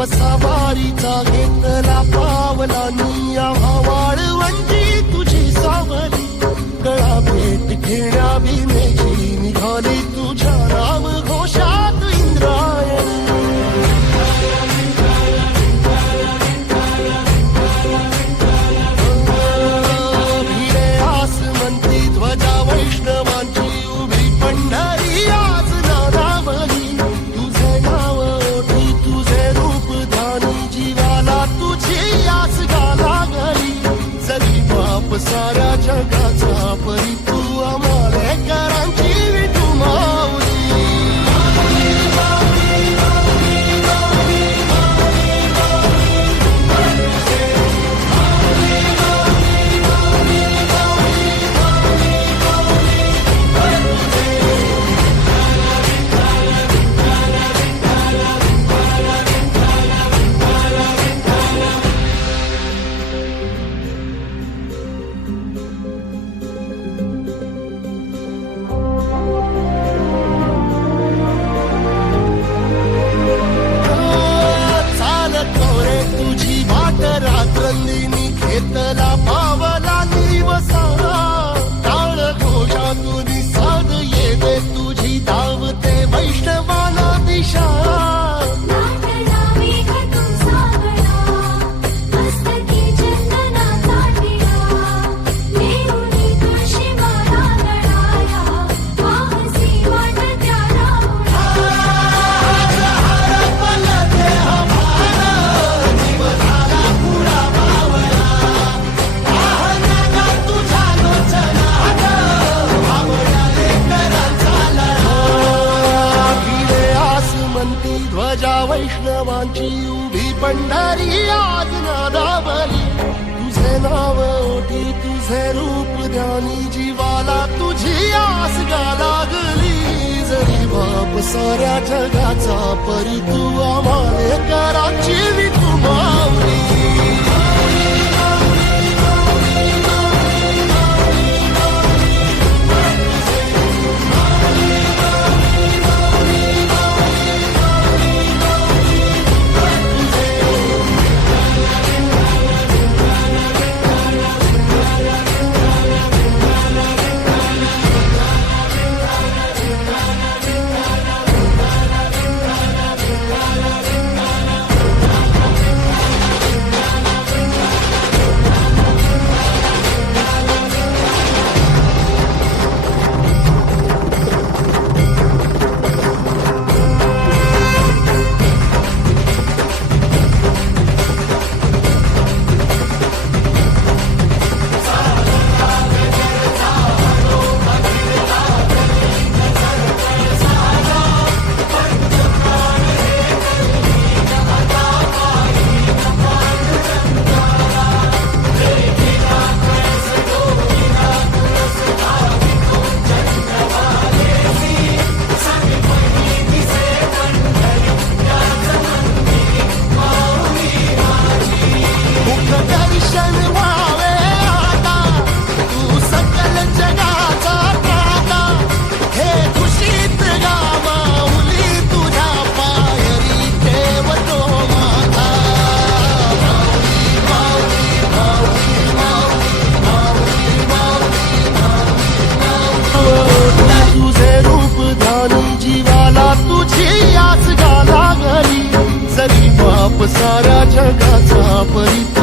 वसावारीचा घेतला पावला निया वाळवंटी तुझी सावली गळा भेट घेण्या भीमेची निघाली तुझ्या नाम घोषात इंद्रायणी भिडे आसमंती ध्वजा वैष्णवांची उभी पंढरी आज नानावली तुझे नाव ओठी तुझे रूप जीवाला तुझी आस गाला गली जरी बाप साऱ्या जगाचा परी तू आमालेकरांची विठू माऊली रात्रंदिनी घेतला पावला दिवसाला टाळ घोषातून साध येते तुझी धावते वैष्णवाला दिशा ध्वजा वैष्णवांची उभी पंढरी आज नादावली तुझे नाव ओठी तुझे रूप ध्यानी जीवाला तुझी आस गा लागली जरी बाप साऱ्या जगाचा परी तू आमालेकरांची विठू माऊली तुझी आस गा लागली जरी बाप साऱ्या जगाचा परी